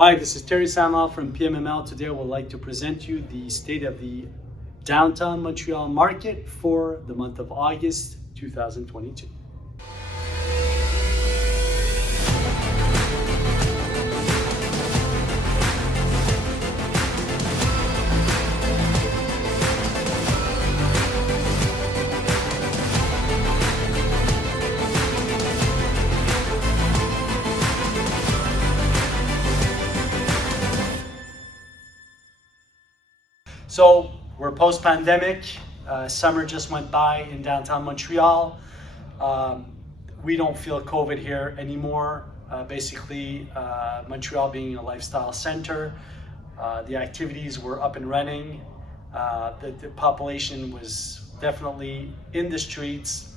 Hi, this is Terry Sanaa from PMML. Today I would like to present you the state of the Downtown Montreal market for the month of August 2022. So we're post-pandemic. Summer just went by in downtown Montreal. We don't feel COVID here anymore. Montreal being a lifestyle center, the activities were up and running. The population was definitely in the streets.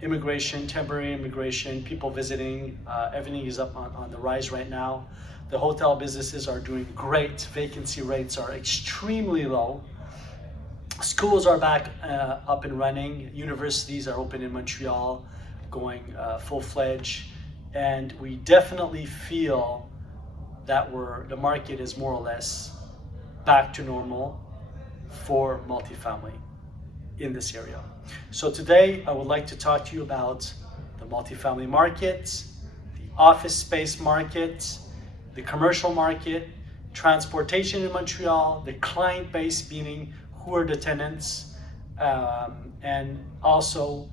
Immigration, temporary immigration, people visiting, everything is up on the rise right now. The hotel businesses are doing great. Vacancy rates are extremely low. Schools are back up and running. Universities are open in Montreal, going full-fledged. And we definitely feel that the market is more or less back to normal for multifamily in this area. So today I would like to talk to you about the multifamily market, the office space market, the commercial market, transportation in Montreal, the client base, meaning who are the tenants, and also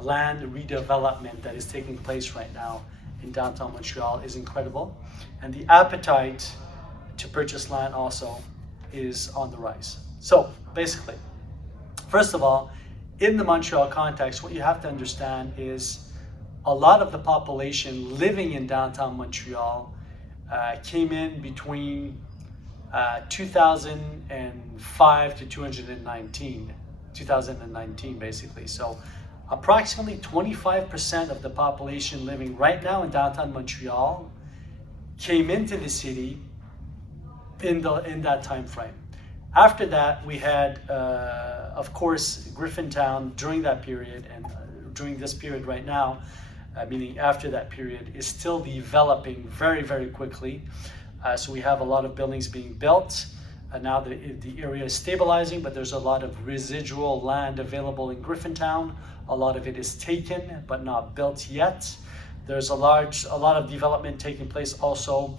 land redevelopment that is taking place right now in downtown Montreal is incredible. And the appetite to purchase land also is on the rise. So basically, first of all, in the Montreal context, what you have to understand is a lot of the population living in downtown Montreal came in between 2005 to 2019 basically. So approximately 25% of the population living right now in downtown Montreal came into the city in that time frame. After that, we had, of course, Griffintown during that period, and during this period right now, meaning after that period, is still developing very, very quickly. So we have a lot of buildings being built. Now the area is stabilizing, but there's a lot of residual land available in Griffintown. A lot of it is taken, but not built yet. There's a lot of development taking place also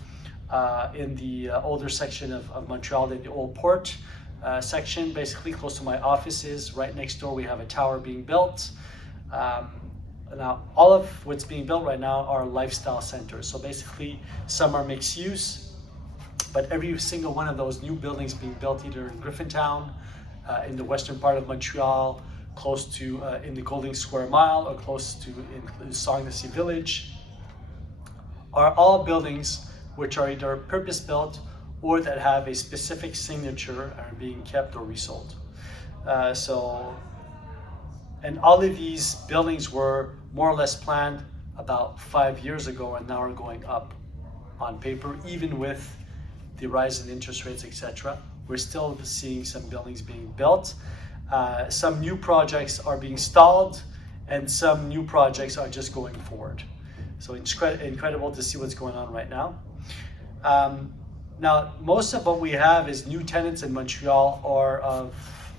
in the older section of Montreal, in the Old Port section, basically close to my offices. Right next door, we have a tower being built. Now, all of what's being built right now are lifestyle centers. So basically, some are mixed use, but every single one of those new buildings being built either in Griffintown, in the western part of Montreal, close to in the Golden Square Mile, or close to in Sanaa Village, are all buildings which are either purpose-built or that have a specific signature and are being kept or resold. And all of these buildings were more or less planned about 5 years ago and now are going up on paper, even with the rise in interest rates, etc. We're still seeing some buildings being built. Some new projects are being stalled, and some new projects are just going forward. So it's incredible to see what's going on right now. Now, most of what we have is new tenants in Montreal are of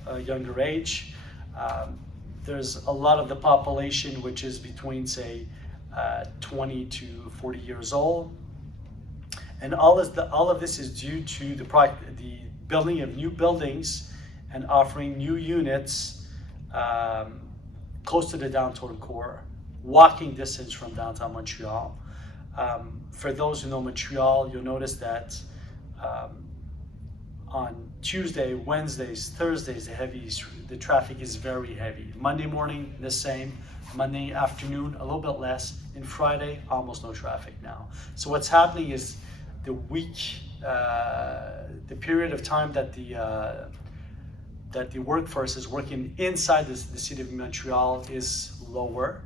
a younger age. There's a lot of the population which is between, say, 20 to 40 years old. And all of this is due to the building of new buildings and offering new units close to the downtown core, walking distance from downtown Montreal. For those who know Montreal, you'll notice that on Tuesday, Wednesdays, Thursdays, the traffic is very heavy. Monday morning, the same. Monday afternoon, a little bit less. And Friday, almost no traffic now. So what's happening is the period of time that the workforce is working inside the city of Montreal is lower.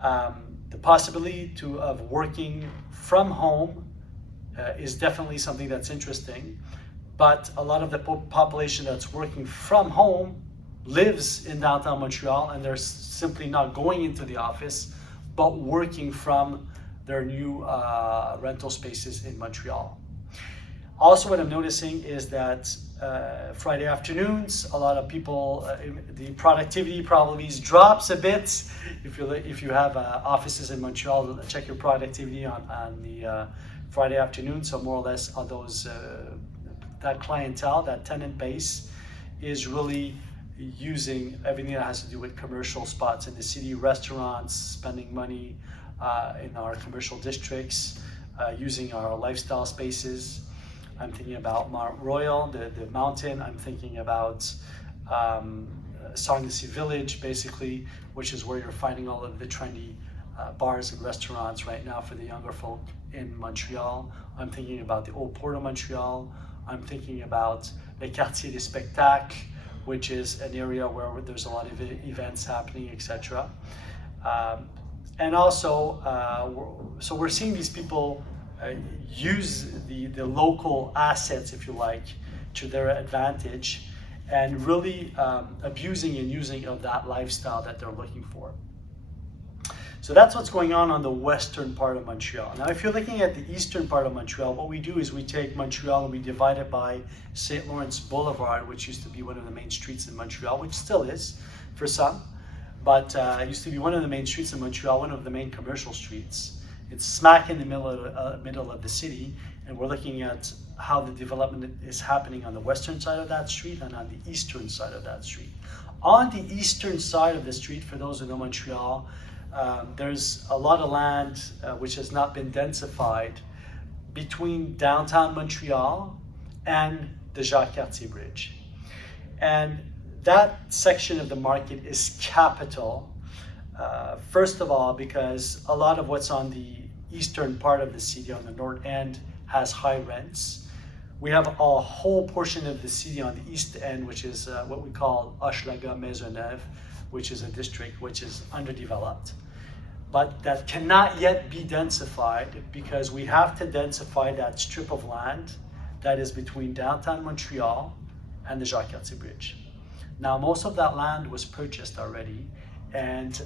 The possibility of working from home is definitely something that's interesting. But a lot of the population that's working from home lives in downtown Montreal, and they're simply not going into the office, but working from their new rental spaces in Montreal. Also, what I'm noticing is that Friday afternoons, a lot of people, the productivity probably drops a bit. If you have offices in Montreal, check your productivity on the Friday afternoon. So more or less, on those that clientele, that tenant base, is really using everything that has to do with commercial spots in the city, restaurants, spending money in our commercial districts, using our lifestyle spaces. I'm thinking about Mount Royal, the mountain. I'm thinking about Sanaa Village, basically, which is where you're finding all of the trendy bars and restaurants right now for the younger folk in Montreal. I'm thinking about the old Port of Montreal. I'm thinking about the Quartier des Spectacles, which is an area where there's a lot of events happening, etc. And also, so we're seeing these people use the local assets, if you like, to their advantage, and really abusing and using of that lifestyle that they're looking for. So that's what's going on the western part of Montreal. Now, if you're looking at the eastern part of Montreal, what we do is we take Montreal and we divide it by St. Lawrence Boulevard, which used to be one of the main streets in Montreal, which still is for some, but it used to be one of the main streets in Montreal, one of the main commercial streets. It's smack in the middle of the city, and we're looking at how the development is happening on the western side of that street and on the eastern side of that street. On the eastern side of the street, for those who know Montreal, there's a lot of land which has not been densified between downtown Montreal and the Jacques-Cartier Bridge. And that section of the market is capital. First of all, because a lot of what's on the eastern part of the city, on the north end, has high rents. We have a whole portion of the city on the east end, which is what we call Hochelaga Maisonneuve, which is a district which is underdeveloped, but that cannot yet be densified because we have to densify that strip of land that is between downtown Montreal and the Jacques-Cartier Bridge. Now, most of that land was purchased already, and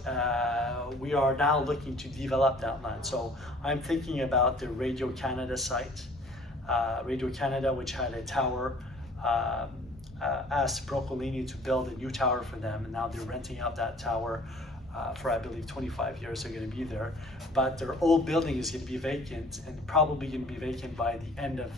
we are now looking to develop that land. So I'm thinking about the Radio Canada site. Radio Canada, which had a tower, asked Broccolini to build a new tower for them, and now they're renting out that tower for, I believe, 25 years. They're going to be there, but their old building is going to be vacant, and probably going to be vacant by the end of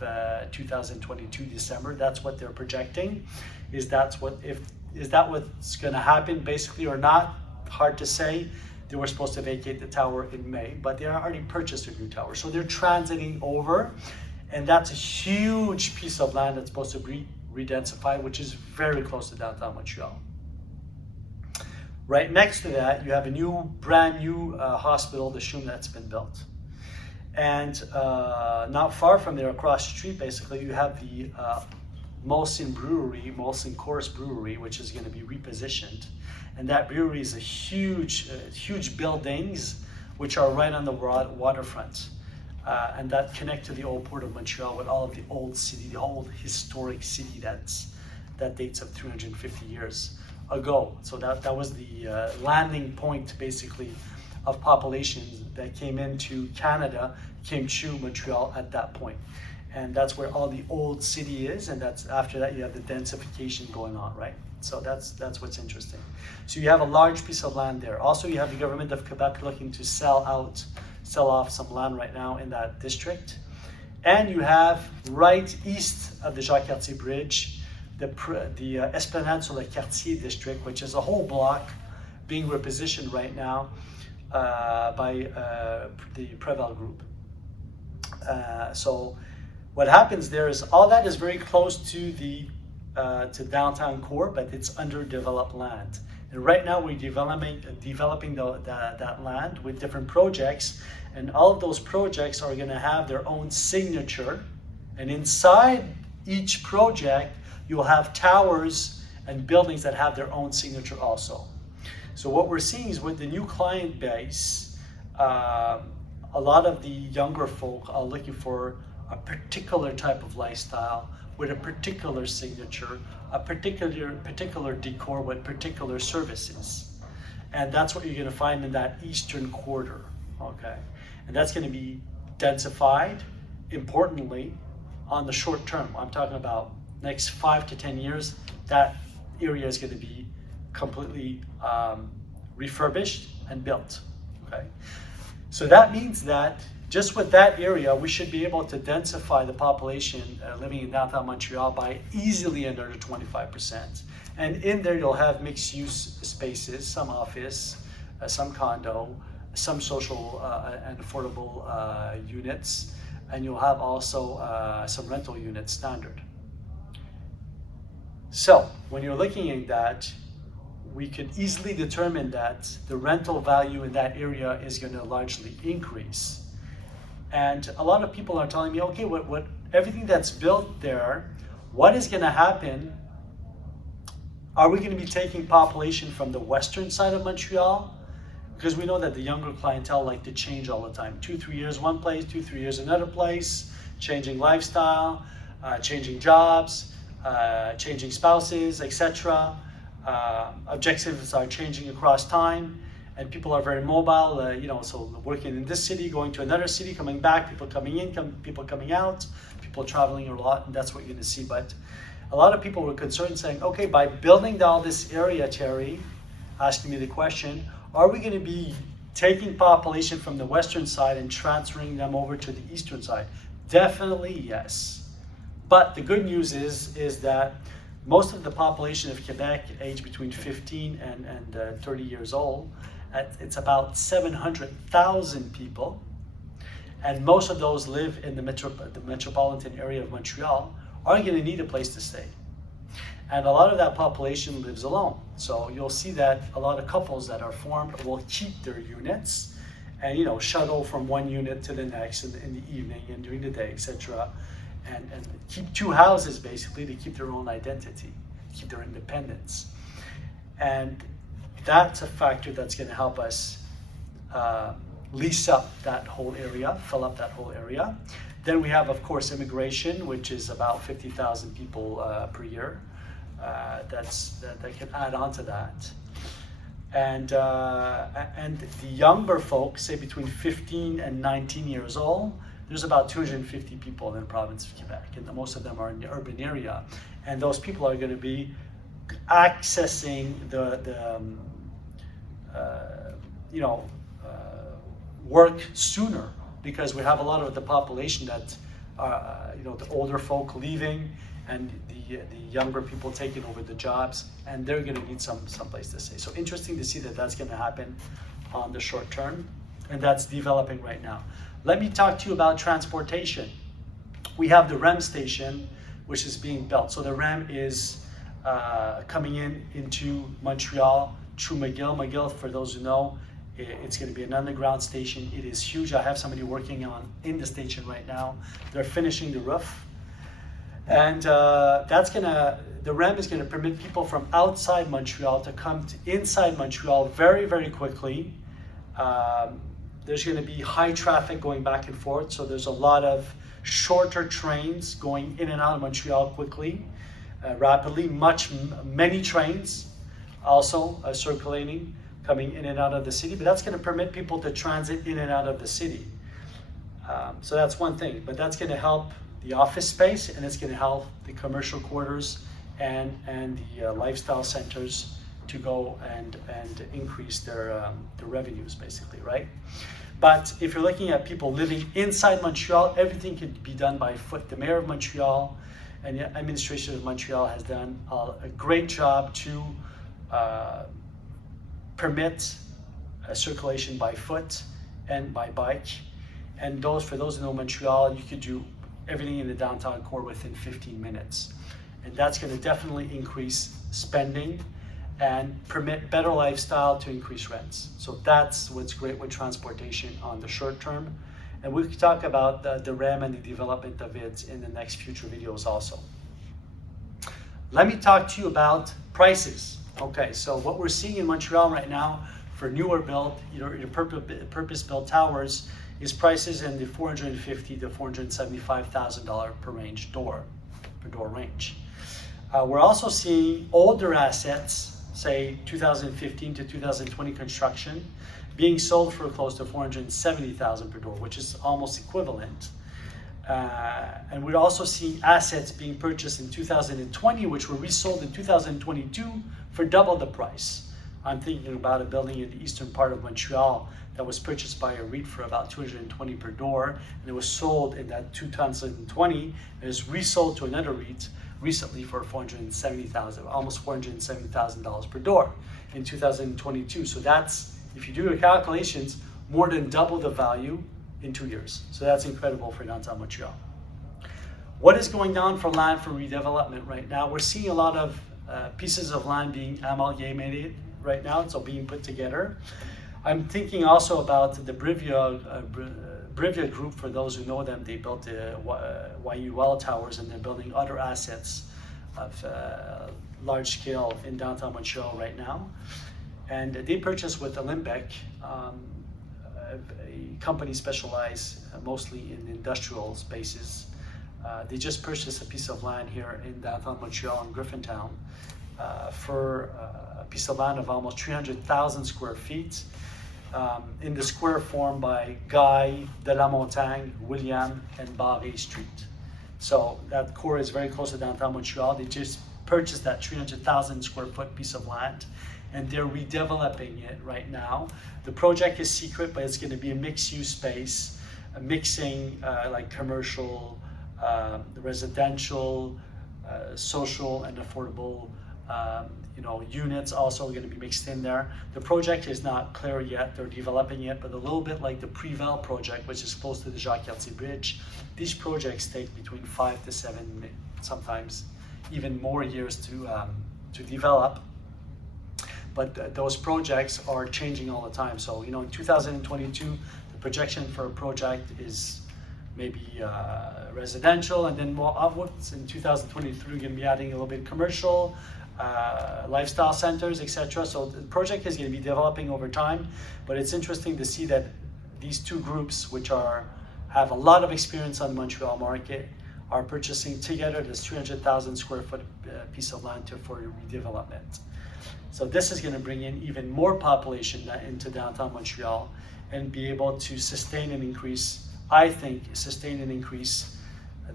2022 December. That's what they're projecting. Is that what's going to happen basically or not? Hard to say. They were supposed to vacate the tower in May, but they already purchased a new tower. So they're transiting over, and that's a huge piece of land that's supposed to be redensified, which is very close to downtown Montreal. Right next to that, you have a brand new hospital, the CHUM, that's been built. And not far from there, across the street, basically, you have the Molson Coors Brewery, which is going to be repositioned. And that brewery is a huge buildings, which are right on the waterfront. And that connect to the old Port of Montreal with all of the old city, the old historic city that dates of 350 years ago. So that was the landing point, basically, of populations that came into Canada, came to Montreal at that point. And that's where all the old city is, and that's after that you have the densification going on, right? So that's what's interesting. So you have a large piece of land there. Also, you have the government of Quebec looking to sell off some land right now in that district. And you have right east of the Jacques-Cartier Bridge, the Esplanade sur le Quartier district, which is a whole block being repositioned right now by the Preval Group. So what happens there is all that is very close to the to downtown core, but it's underdeveloped land. And right now we're developing that land with different projects, and all of those projects are going to have their own signature. And inside each project, you'll have towers and buildings that have their own signature also. So what we're seeing is with the new client base, a lot of the younger folk are looking for a particular type of lifestyle with a particular signature, a particular decor with particular services. And that's what you're going to find in that eastern quarter, okay? And that's going to be densified, importantly, on the short term. I'm talking about next 5 to 10 years, that area is going to be completely refurbished and built, okay? So that means that just with that area, we should be able to densify the population living in downtown Montreal by easily under 25%. And in there, you'll have mixed use spaces, some office, some condo, some social and affordable units, and you'll have also some rental units standard. So when you're looking at that, we could easily determine that the rental value in that area is going to largely increase. And a lot of people are telling me, okay, what everything that's built there, what is going to happen? Are we going to be taking population from the western side of Montreal? Because we know that the younger clientele like to change all the time. 2-3 years one place, 2-3 years another place, changing lifestyle, changing jobs, changing spouses, etc. Objectives are changing across time, and people are very mobile, so working in this city, going to another city, coming back, people coming in, people coming out, people traveling a lot, and that's what you're going to see. But a lot of people were concerned, saying, okay, by building all this area, Terry, asking me the question, are we going to be taking population from the western side and transferring them over to the eastern side? Definitely yes. But the good news is that most of the population of Quebec aged between 15 and 30 years old, it's about 700,000 people, and most of those live in the metropolitan area of Montreal, are going to need a place to stay. And a lot of that population lives alone. So you'll see that a lot of couples that are formed will keep their units and shuttle from one unit to the next in the evening and during the day, etc. And keep 2 houses basically to keep their own identity, keep their independence. And that's a factor that's going to help us lease up that whole area, fill up that whole area. Then we have, of course, immigration, which is about 50,000 people per year. That can add on to that. And the younger folks, say between 15 and 19 years old, there's about 250 people in the province of Quebec, and most of them are in the urban area. And those people are going to be accessing work sooner, because we have a lot of the population that are, the older folk leaving, and the younger people taking over the jobs, and they're going to need some place to stay. So interesting to see that that's going to happen on the short term, and that's developing right now. Let me talk to you about transportation. We have the REM station, which is being built. So the REM is coming into Montreal through McGill. McGill, for those who know, it's going to be an underground station. It is huge. I have somebody working in the station right now. They're finishing the roof. And the REM is going to permit people from outside Montreal to come inside Montreal very, very quickly. There's going to be high traffic going back and forth, so there's a lot of shorter trains going in and out of Montreal quickly, rapidly. Many trains also circulating, coming in and out of the city, but that's going to permit people to transit in and out of the city. So that's one thing, but that's going to help the office space, and it's going to help the commercial quarters and the lifestyle centers to go and increase their revenues, basically, right? But if you're looking at people living inside Montreal, everything can be done by foot. The mayor of Montreal and the administration of Montreal has done a great job to permit circulation by foot and by bike. And for those who know Montreal, you could do everything in the downtown core within 15 minutes. And that's going to definitely increase spending and permit better lifestyle to increase rents. So that's what's great with transportation on the short term. And we can talk about the REM and the development of it in the next future videos also. Let me talk to you about prices. Okay, so what we're seeing in Montreal right now for newer built, purpose-built towers is prices in the $450,000 to $475,000 per door range. We're also seeing older assets, say 2015 to 2020 construction, being sold for close to $470,000 per door, which is almost equivalent. And we're also seeing assets being purchased in 2020, which were resold in 2022 for double the price. I'm thinking about a building in the eastern part of Montreal that was purchased by a REIT for about $220 per door, and it was sold in that 2020, and it was resold to another REIT recently for $470,000, almost $470,000 per door in 2022. So that's, if you do your calculations, more than double the value in 2 years. So that's incredible for downtown Montreal. What is going on for land for redevelopment right now? We're seeing a lot of pieces of land being amalgamated right now, so being put together. I'm thinking also about the Brivia group. For those who know them, they built the YUL towers, and they're building other assets of large scale in downtown Montreal right now. And they purchased with Olympic, a company specialized mostly in industrial spaces. They just purchased a piece of land here in downtown Montreal in Griffintown for a piece of land of almost 300,000 square feet in the square form by Guy, de la Montagne, William, and Barré Street. So that core is very close to downtown Montreal. They just purchased that 300,000 square foot piece of land, and they're redeveloping it right now. The project is secret, but it's going to be a mixed-use space, mixing like commercial, residential, social, and affordable units also going to be mixed in there. The project is not clear yet. They're developing it, but a little bit like the Preval project, which is close to the Jacques-Cartier Bridge. These projects take between 5 to 7, sometimes even more years to develop. But those projects are changing all the time. So, in 2022, the projection for a project is maybe residential, and then more upwards in 2023, we're going to be adding a little bit commercial, lifestyle centers, etc. So the project is going to be developing over time, but it's interesting to see that these two groups, which have a lot of experience on the Montreal market, are purchasing together this 300,000 square foot piece of land for redevelopment. So this is going to bring in even more population into downtown Montreal and be able to sustain and increase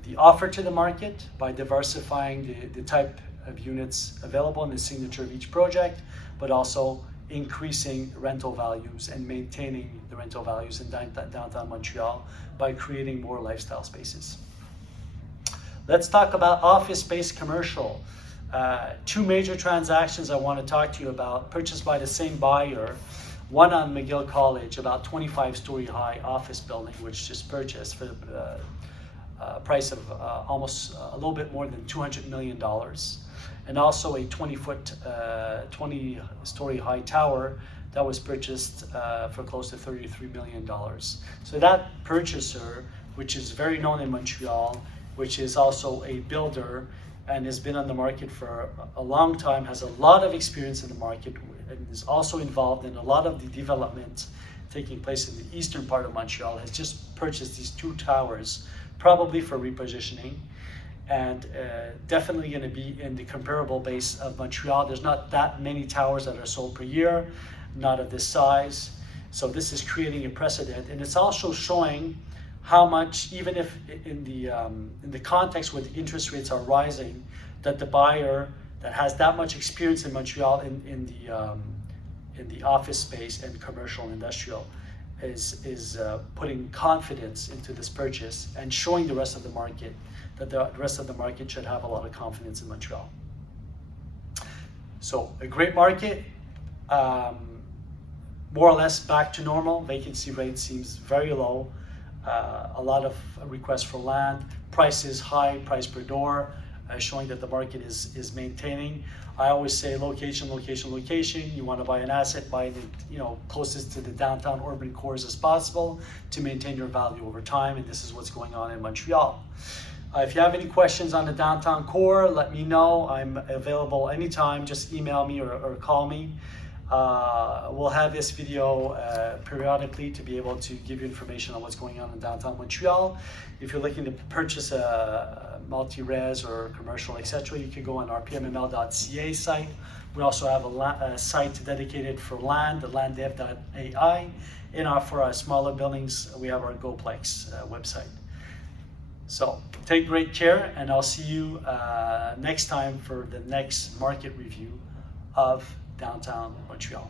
the offer to the market by diversifying the type of units available in the signature of each project, but also increasing rental values and maintaining the rental values in downtown Montreal by creating more lifestyle spaces. Let's talk about office space commercial. Two major transactions I want to talk to you about, purchased by the same buyer. One on McGill College, about 25-story high office building, which just purchased for a price of almost a little bit more than $200 million. And also a 20-story high tower that was purchased for close to $33 million. So that purchaser, which is very known in Montreal, which is also a builder and has been on the market for a long time, has a lot of experience in the market, and is also involved in a lot of the development taking place in the eastern part of Montreal, has just purchased these two towers, probably for repositioning, and definitely going to be in the comparable base of Montreal. There's not that many towers that are sold per year, not of this size. So this is creating a precedent, and it's also showing how much, even if in the context where the interest rates are rising, that the buyer that has that much experience in Montreal in the office space and commercial and industrial is putting confidence into this purchase and showing the rest of the market that the rest of the market should have a lot of confidence in Montreal. So a great market, more or less back to normal. Vacancy rate seems very low. A lot of requests for land, prices high, price per door, showing that the market is maintaining. I always say location, location, location. You want to buy an asset, buy it, closest to the downtown urban cores as possible to maintain your value over time, and this is what's going on in Montreal. If you have any questions on the downtown core, let me know. I'm available anytime. Just email me or call me. We'll have this video periodically to be able to give you information on what's going on in downtown Montreal. If you're looking to purchase a multi-res or commercial, etc., you can go on our pmml.ca site. We also have a site dedicated for land, the landdev.ai. And for our smaller buildings, we have our GoPlex website. So take great care, and I'll see you next time for the next market review of Downtown Montreal.